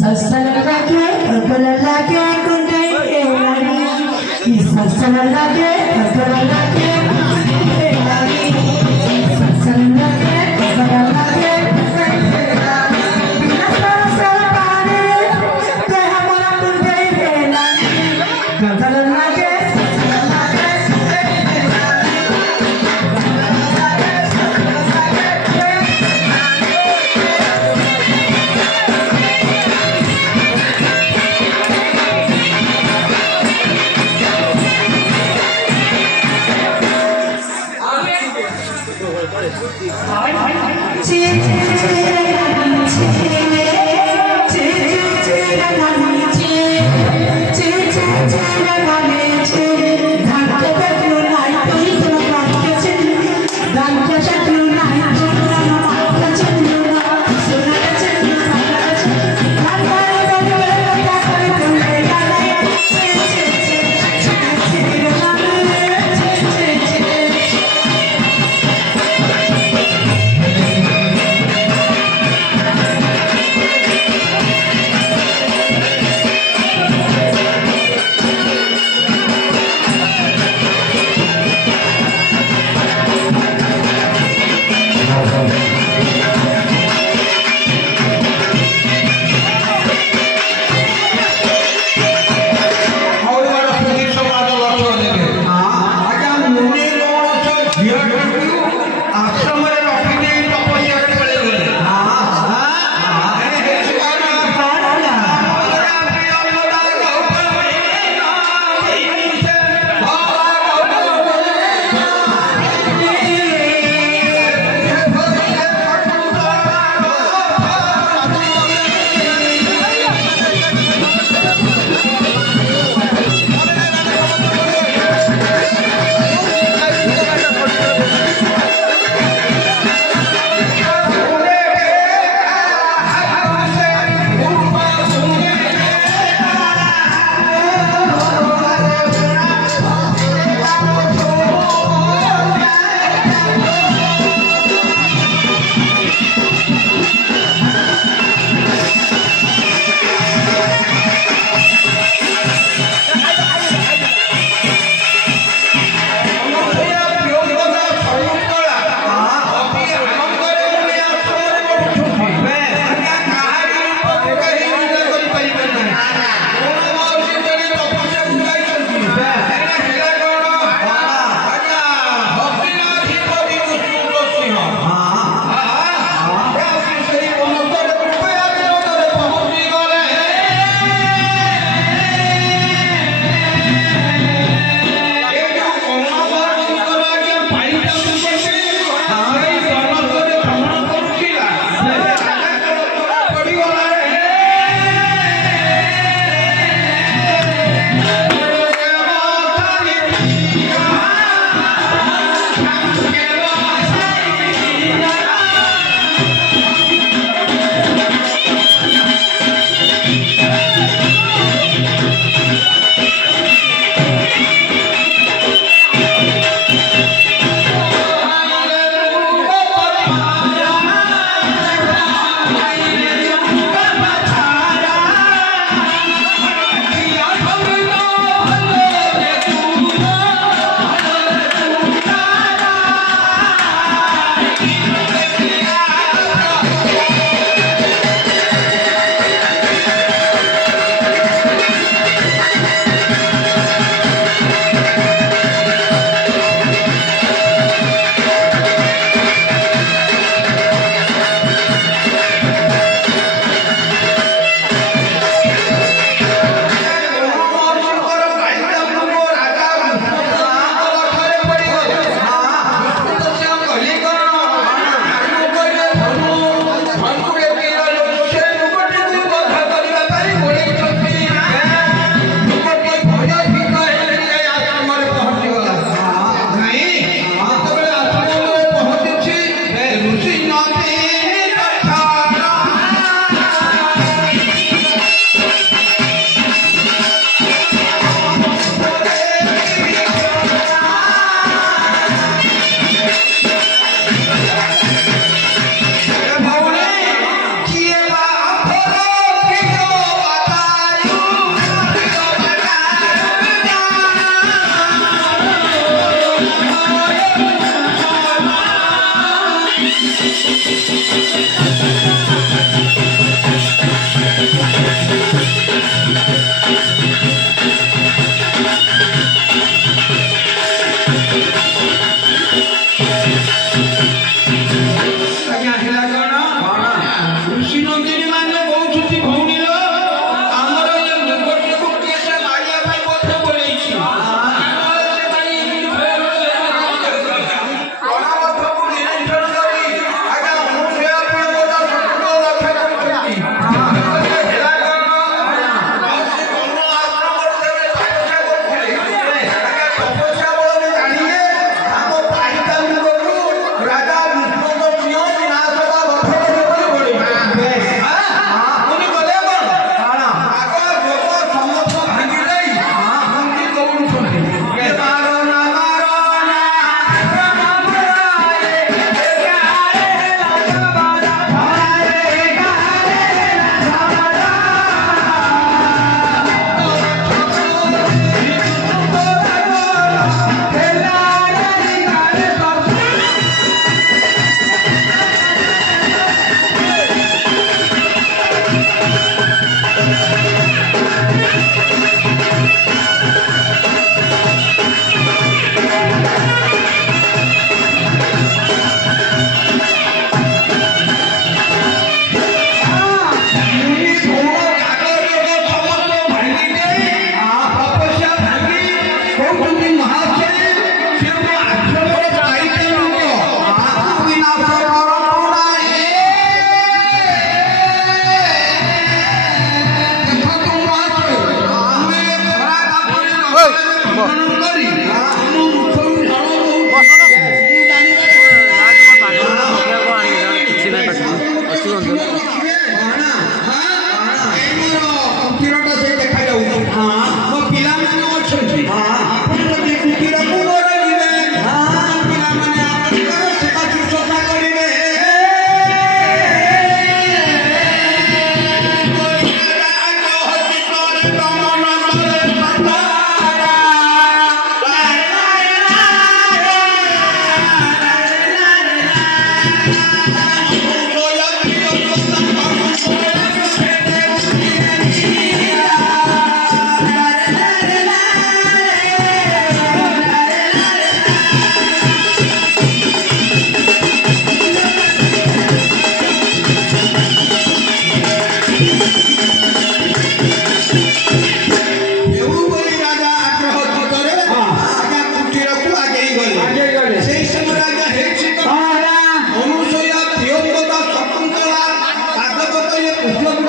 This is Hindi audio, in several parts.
Salsalake, kapalalake, kunday elari. Salsalake, kapalalake, kunday elari. Salsalake, kapalalake, kunday elari. Nasara salapane, tehamona kunday elari. Kapalalake, salsalake, kunday elari.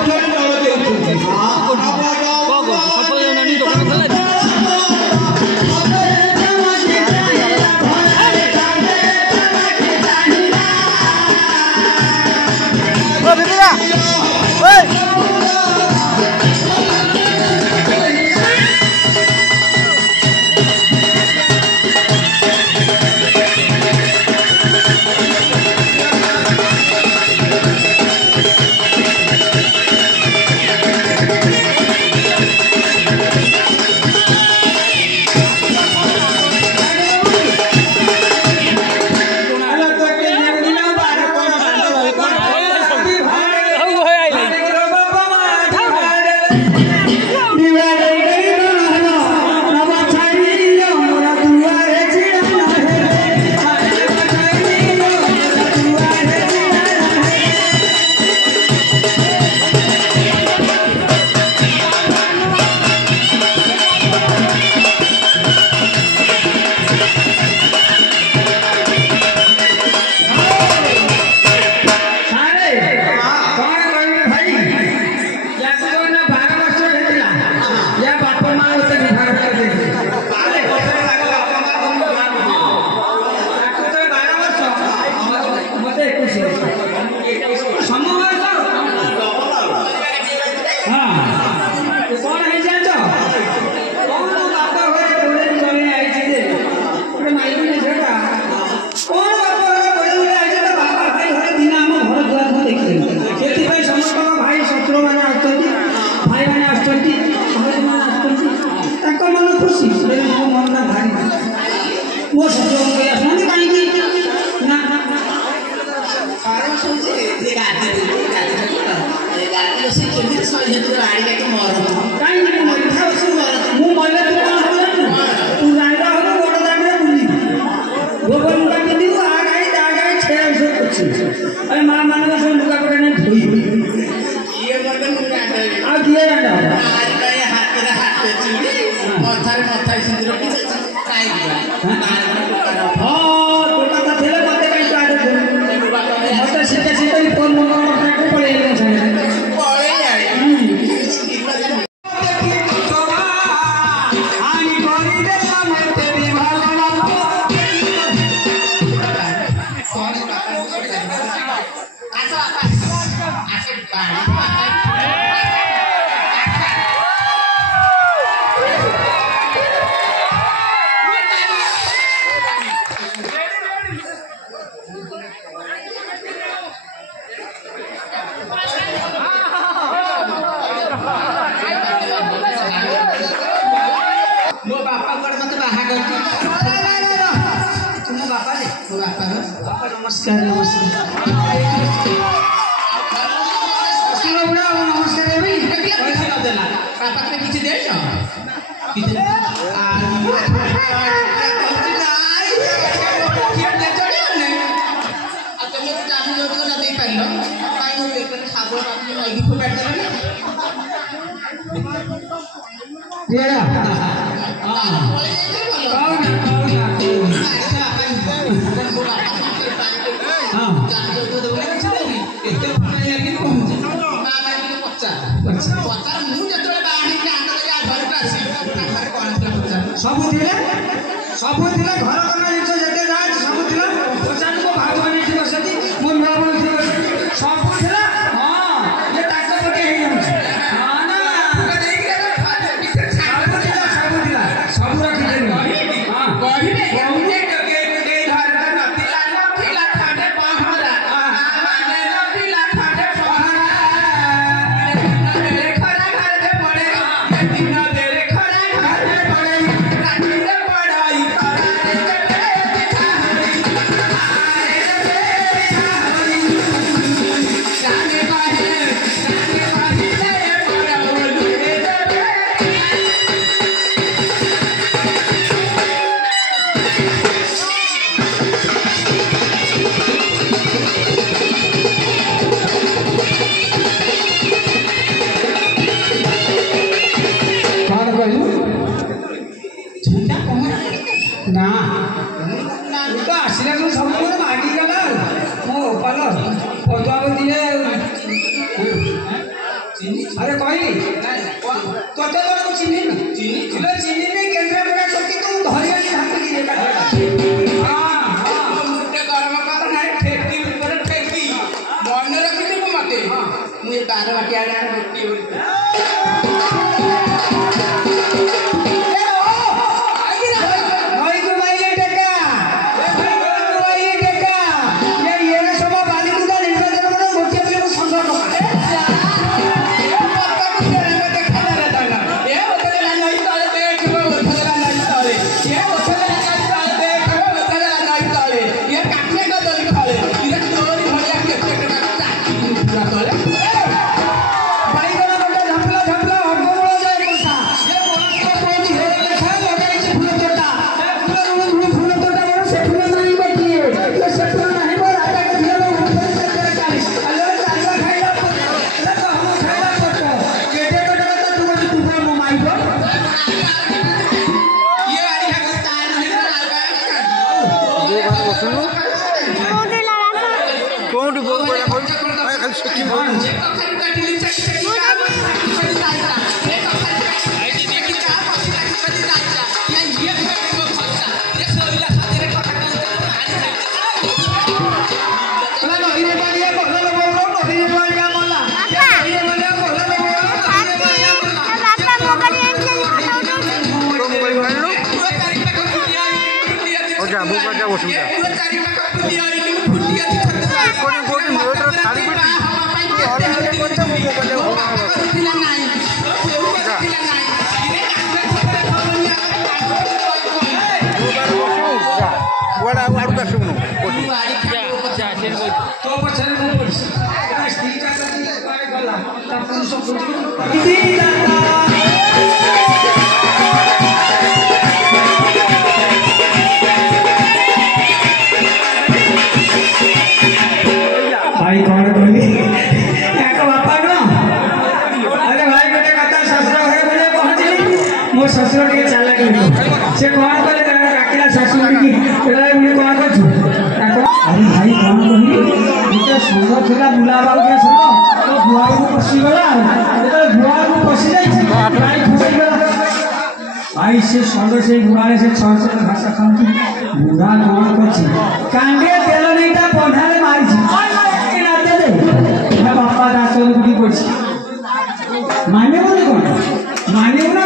Thank you. अरे कहली तोते तो चिन्ह चिन्ह नहीं केन्द्रापड़ा करके तू धरिया गरम कथा ना ठेकी ठेकी मन रखिदेबु मते मुझे 12 बाटी आने व्यक्ति भाई कौन बोली का बापा न अरे भाई गोटे कथा ससुर घरे बोले पहुंचली मो ससुर के चाला के से कौन बोले काकिला ससुर की एला मुझे कौन करछु अरे भाई कौन बोली इते सुंदर थिला बुलावा के सुनो तो बुआ को पसी गला तो बुआ को पसी जाई भाई खुशी गला भाई से संग से बुआ से छह से भाषा खांची बुआ कौन करछि कांगे तेल नहींटा बंधाले मारी बापा दासर गुड़ी पड़ी मान्य बोले कौन मान्य बोला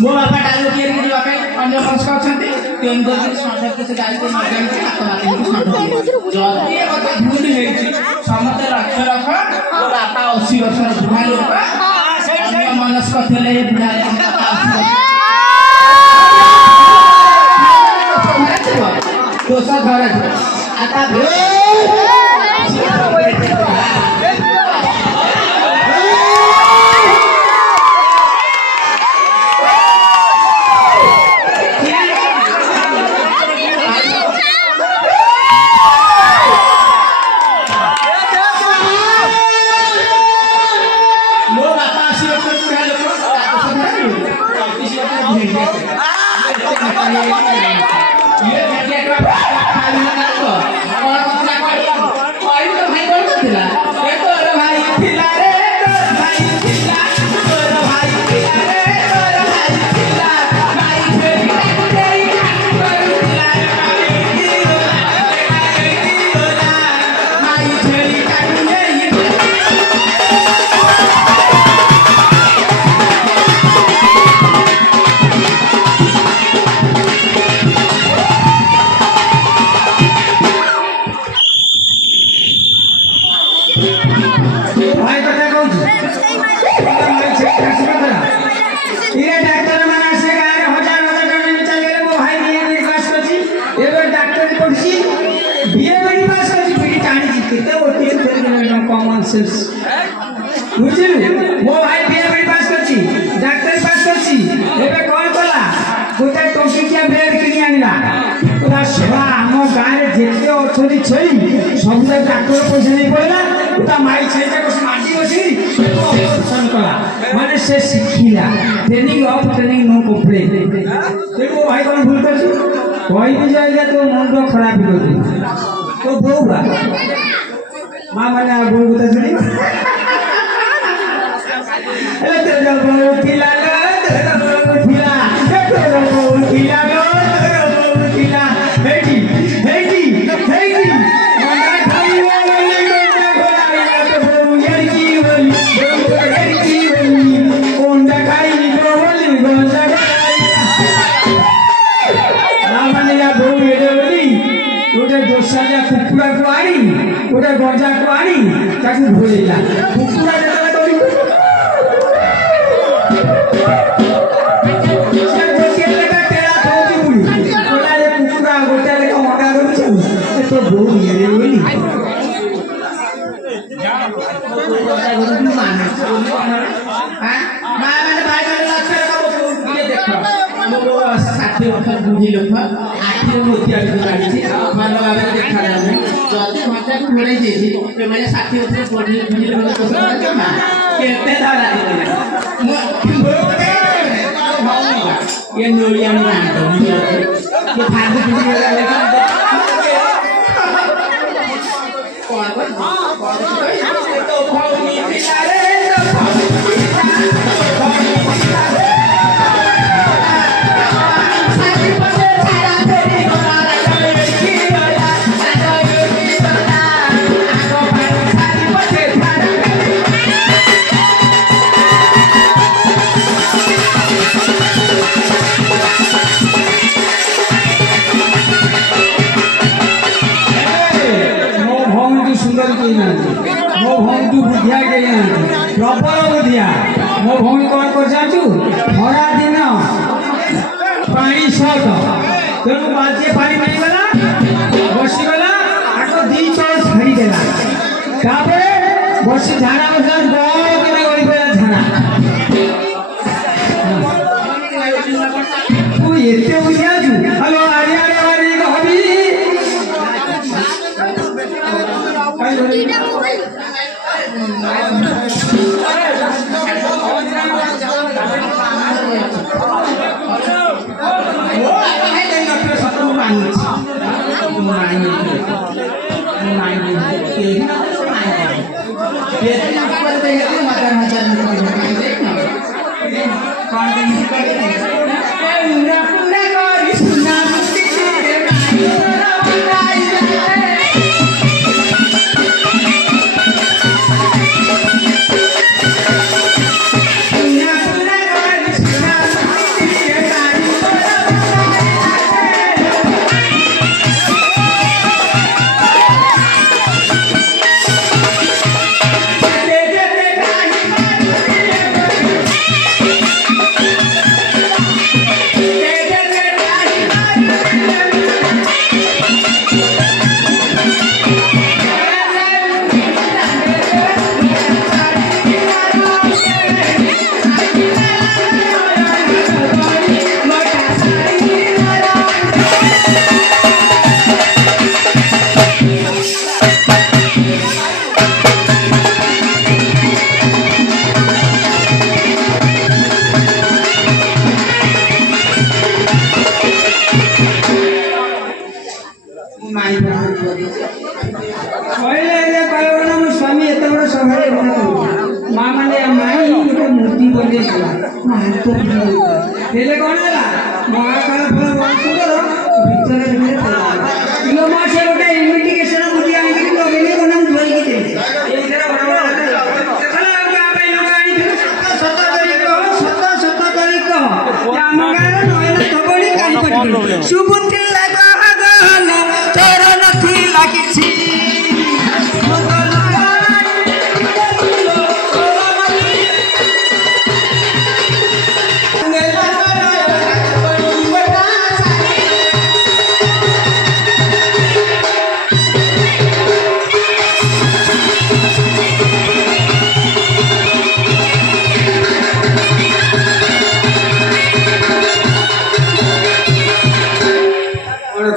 मो बापा डालो के अन्य प्रश्न अच्छे तेन से गाई को भूल समस्त लक्ष्य रख मो बापा 80 वर्ष बुढ़ा लोक मनस्क थे बुढ़ा दोष घर आता ये कितना बोलती है तेरे कॉमन सेंस बुझिलु मो भाई बीए पास करछि डॉक्टर पास करछि एबे कोन कला गोटे टंकिया ब्लेड किनि आनिला ओरा सेवा हम गाँ रे जेते अछरी छई सब डॉक्टर पैसा नहीं पड़ला उता माई छेटा को माटी बसी ऑपरेशन कला माने से शिखिला training of training no complaint देखो भाई कोन भूल करछि कोई भी जाएगा तो मुंडो खराब कर दे तो बोगा मां माने बोल बता सुनी ए तेरा बोल खिला लो तेरा बोल खिला तेरा बोल खिला लो तेरा बोल खिला हेडी हेडी हेडी मां खाई वाले गोंडा गोलाई तो बोल यारी बोली यारी बोली गोंडा खाई बोली गोंडा गोटे दोसालिया कुकुड़ा को आनी गोटे गजा को आनी ताकू भोलेला कुकुड़ा जेतले डरी से गोटे लेका तेरा थोकी बुली गोटा जे कुकुड़ा गोटे लेका मका करू ए तो बोल ये बोली हां माने भाई लक्ष्य का ये देखो मो 60 वर्ष बुढ़ी लोक आखिर मोतिया काढी मान भाव देखा जाए जदि घंटा को घोड़े देछि पे माने 60 वर्ष बुढ़ी लोक केते दाला ये नोरिया में तो ये फागु बिजी लगा कौन तो फाउनी पिलारे तो फाउनी मो भौंटू बुधिया के प्रबल बुधिया मो भौणी कौन कर जाचु खरा दिन पानी सट तेणु बाल्टी पानी नहीं गला बसी गला आको दी चोर छाड़ी देला तापरे बसी झाड़ा बसा गल के गली पड़ा झाड़ा तू एते बुधिया छु हेलो आरिया रे वारी कहबी हेले कौन है महाकाल फल बहुत सुंदर भीतर में इलो मासे गोटे इन्वेस्टिगेशन बुद्धि आनी कि तो बेले कोन हम धोई के दे ए जरा बड़ा चला का पे लोग आनी 17 तारीख या मगार नयन थबड़ी काई पड़ी सुबुति लगा गल चरण थी लागिछि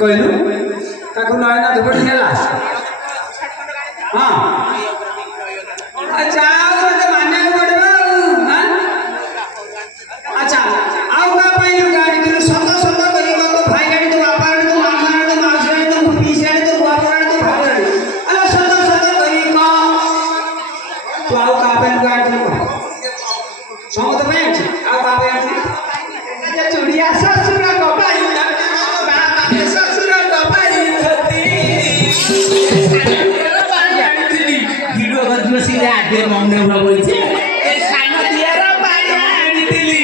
कौन कहलु ताकू नयना धुपटी नेला हाँ अच्छा तो माने को पड़बा हां अच्छा आउ का पाइलु गाड़ी तू सत सत करी को भाई गाड़ी तो बापा गाड़ी तो मामा गाड़ी तो मासी गाड़ी तो पीसी गाड़ी तो बापा गाड़ी तो भाई गाड़ी अरे सत सत करी को तो आउ का पाइलु गाड़ी तू समझ में आउ का पाइलु ये चुड़िया ससुर को पाइलु बाबा के ससुर को पाइलु वीडियो बदलो सीधे आगे मम्मी हुआ बोली ए सानो दियारा पानी आनीतिली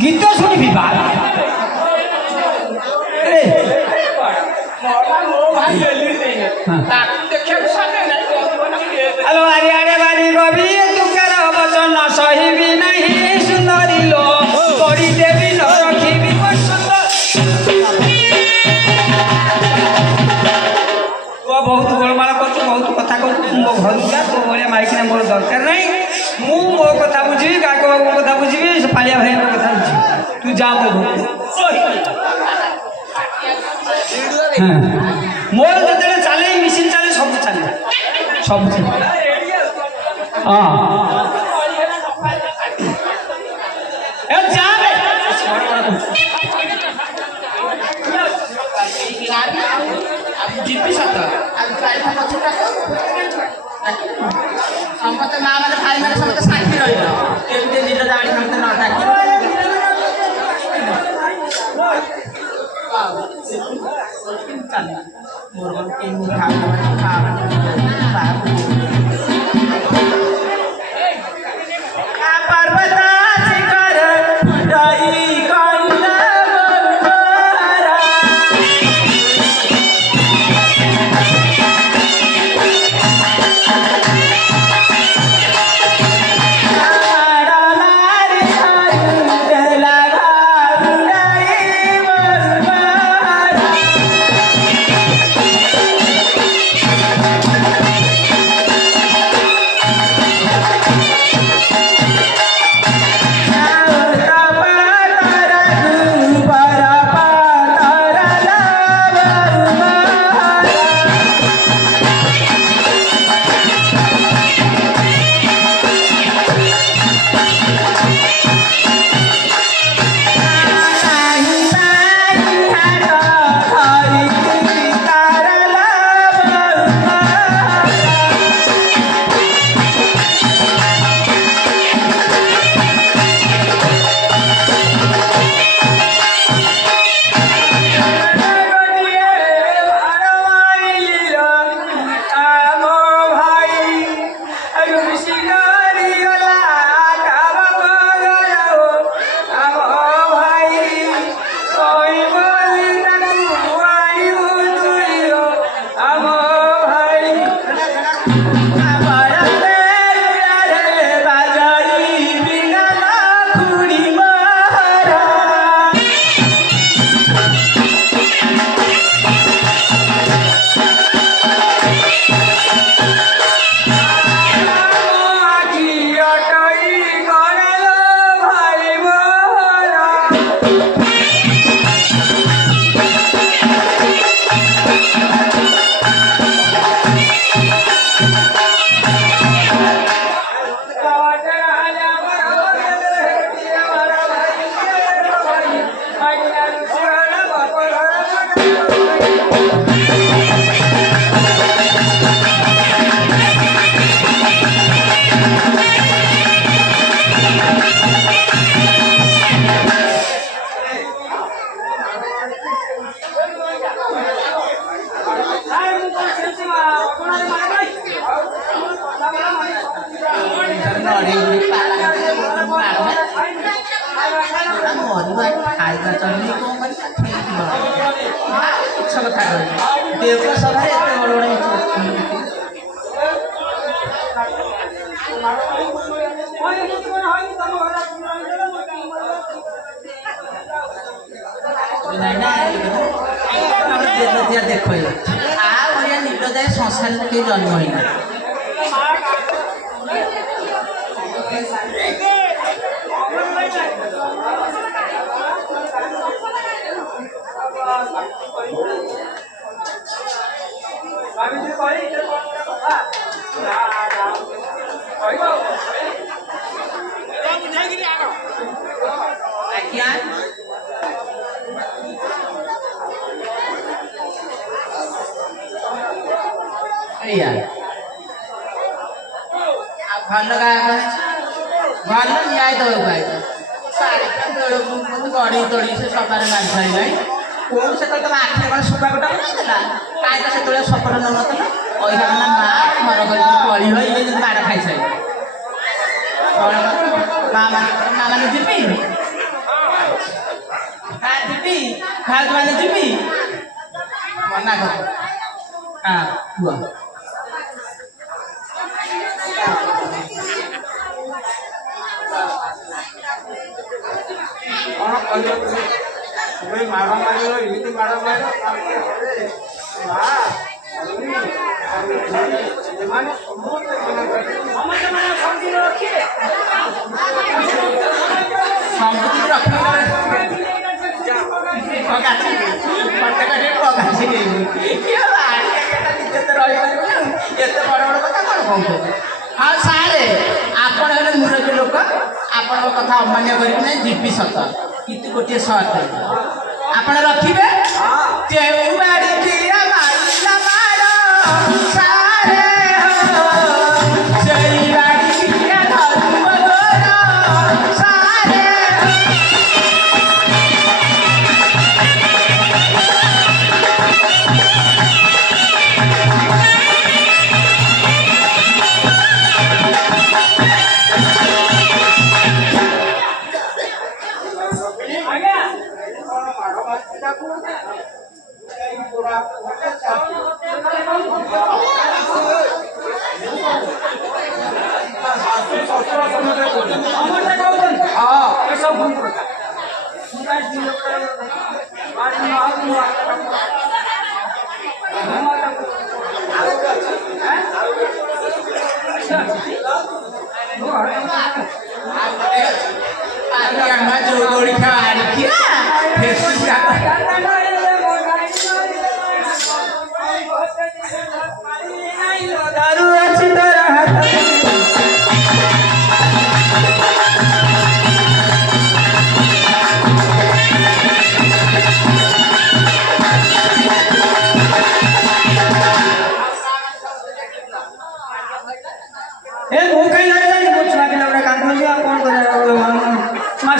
गीत शुणी बात हेलो अरे अरे बारी कवि तुकार वचन सहिबी नहीं सुंदरी लो करी देवी न रखिबी बहुत गोलमाल कर बहुत कथा कर मो घर जा तो भाई माइक मोर दरकार नहीं मु मो कथा बुझी गायक बाबू कथा बुझी पालिया भाई कथा बुझी तू जा मो मोर जतने चले मिशन चले सब चले सब हां ए जा बे जीपी सत अब गाड़ी का पछटा समस्त मां माने भाई माने समस्त शांति रहिलो केते निज गाड़ी समस्त न डाकी चल मोर मन के मु खा पर्वत शिखर डाई कांदा चलनी कौन कर ठीक बा अच्छा कथा कह देवता सभा एते बड़ बड़ देख आ निर्लजाय संसार के जन्म होना भल भल न्याय दे गड़ी तड़ी से सबार मारी सारे कौन से तुम आखिर कौन सुबा गोटा ना कहीं तो से सफर नौना पैसा ना माँ घर घर पड़ी हुई माड़ खाई सारे माँ मैंने जीपी जीपी खाद मैंने जीपी मना कर हाँ हुआ हाँ सारे आपण हेले मुरबी लोक आपण कथा अमान्य करेंगे जीपी सत कितु गोटे सर्त आपण रखिबे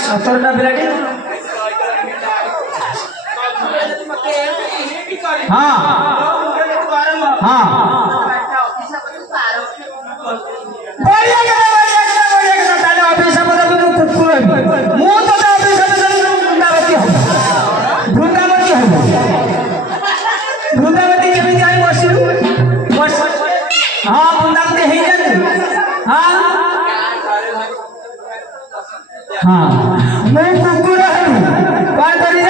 सतरटा पिलाटी हाँ हाँ ऑफिस वृंदावती वृंदावती केमी आई बस हाँ वृंदावती हाँ हाँ मैं कुकुर कौन करी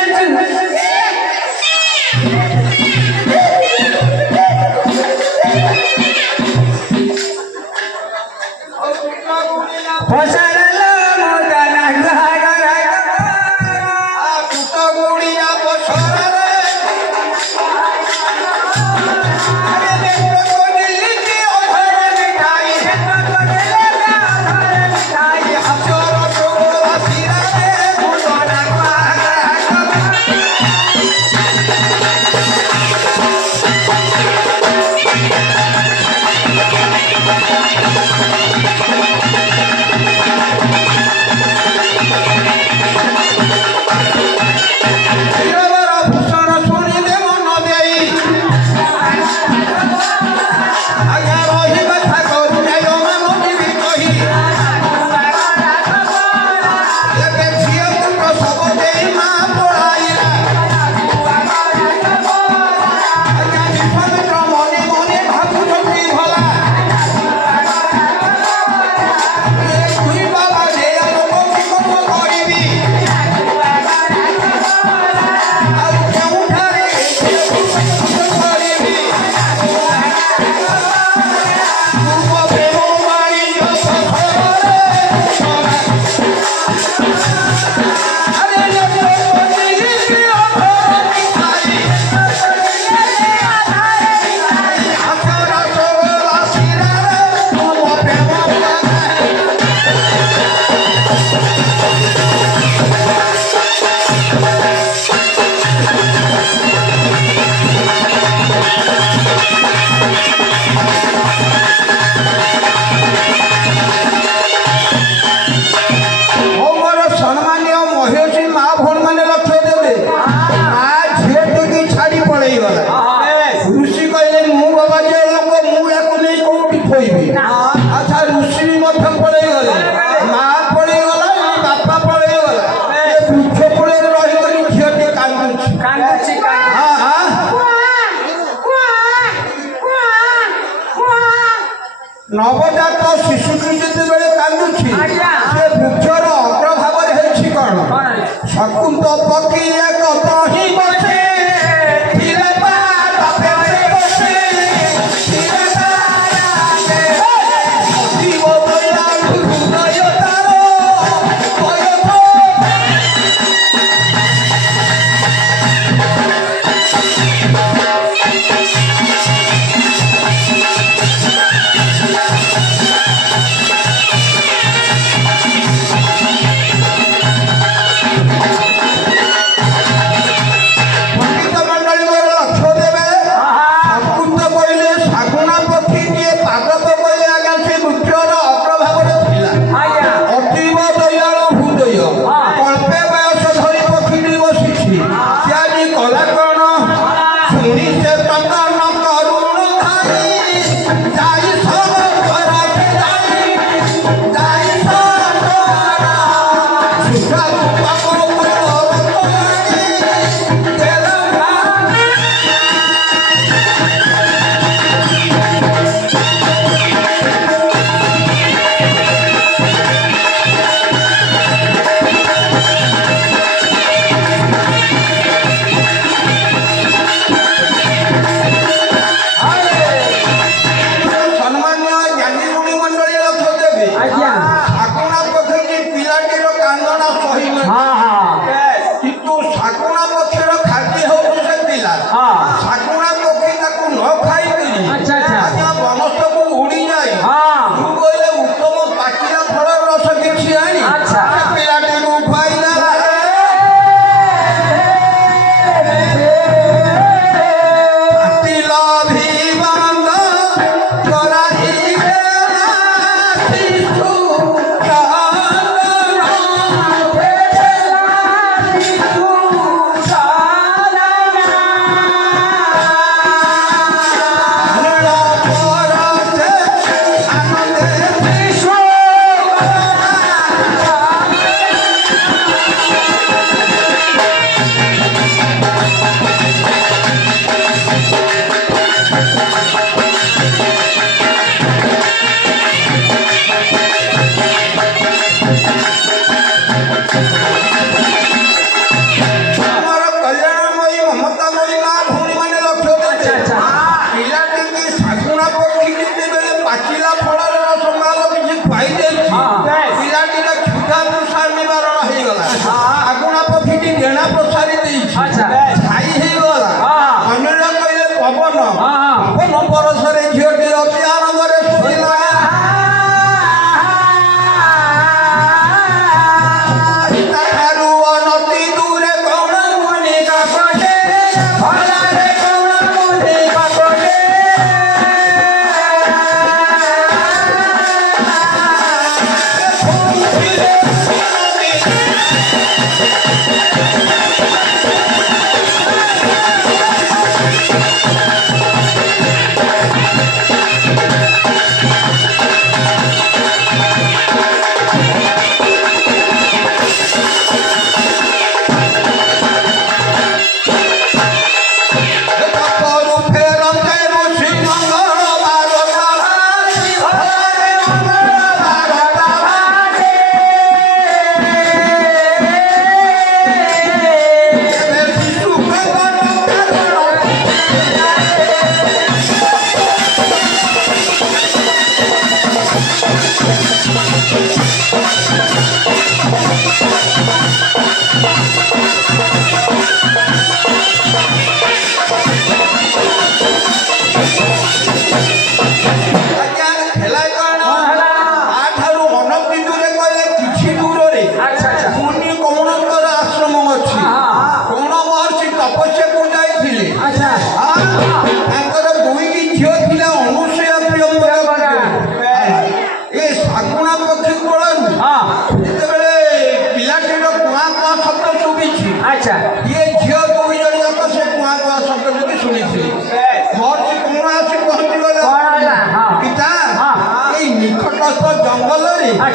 Tira ନବଜାତ ଶିଶୁଟି ଯେତେବେଳେ କାନ୍ଦୁଛି ସେ ବୃକ୍ଷର ଅଗ୍ରଭାଗରେ ହେଉଛି କ'ଣ ଶକୁନ୍ତ ପକ୍ଷୀ ଏକ ତହିଁ ବସେ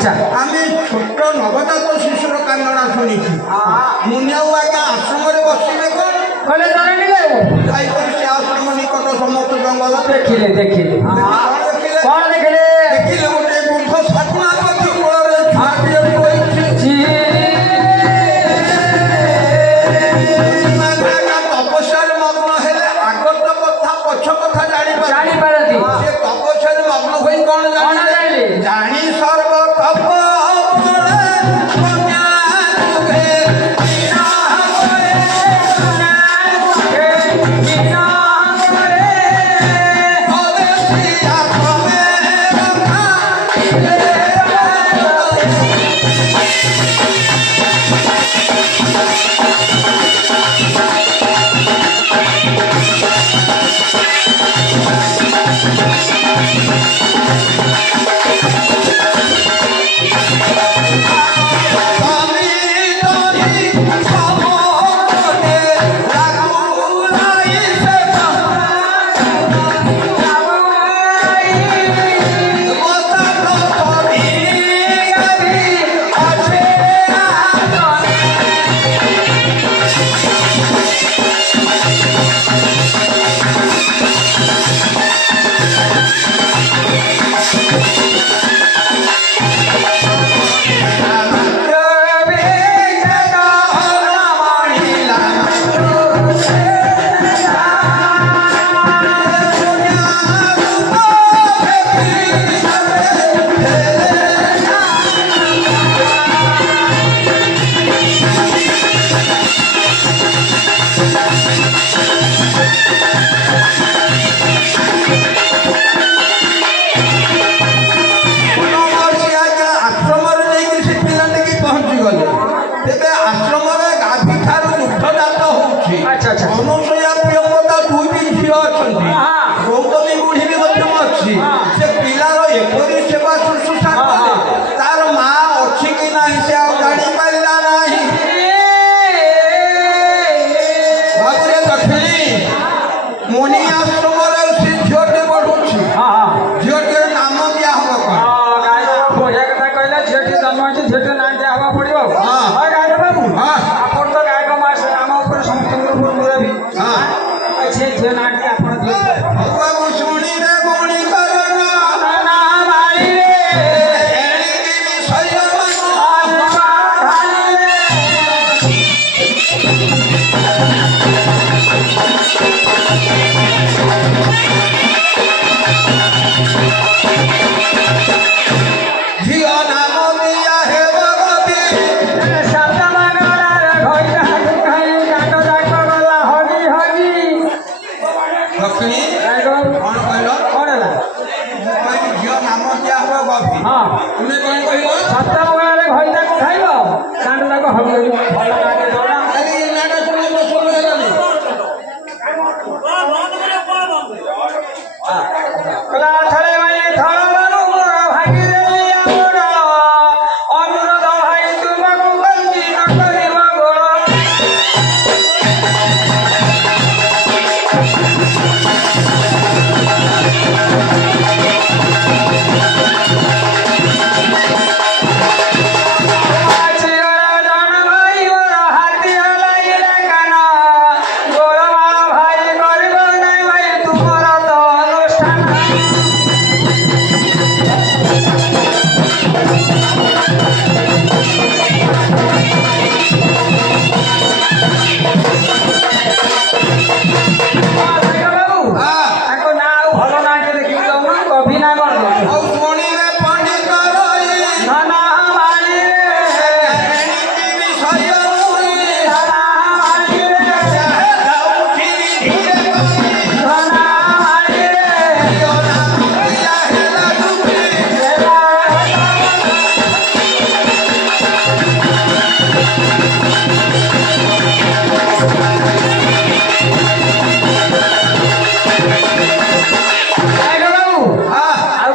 ଥିଲେ आमे छोट नवजात शिशुर कांदना शुणी मुनिया आज्ञा आश्रम बसवे कौन आश्रम निकट समस्त जंगल देखिले कौन देखिले ଦେଖିଲେ ଗୋଟେ ବୃଦ୍ଧ ସାଧୁଆ ପତି କୋଳରେ ଛୁଆଟିଏ ଶୋଇଛି। ତପସ୍ୟାରେ ମଗ୍ନ ହେଲେ ଆଗତ କଥା ପଛ କଥା ଜାଣିପାରନ୍ତି। ସେ ତପସ୍ୟାରେ ମଗ୍ନ ହୋଇ କଣ ଜାଣିଲେ? ଜାଣି ସର୍ବ ତପ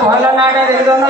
ଭଲ ନାଁଟା ଦେଖିଦଉନ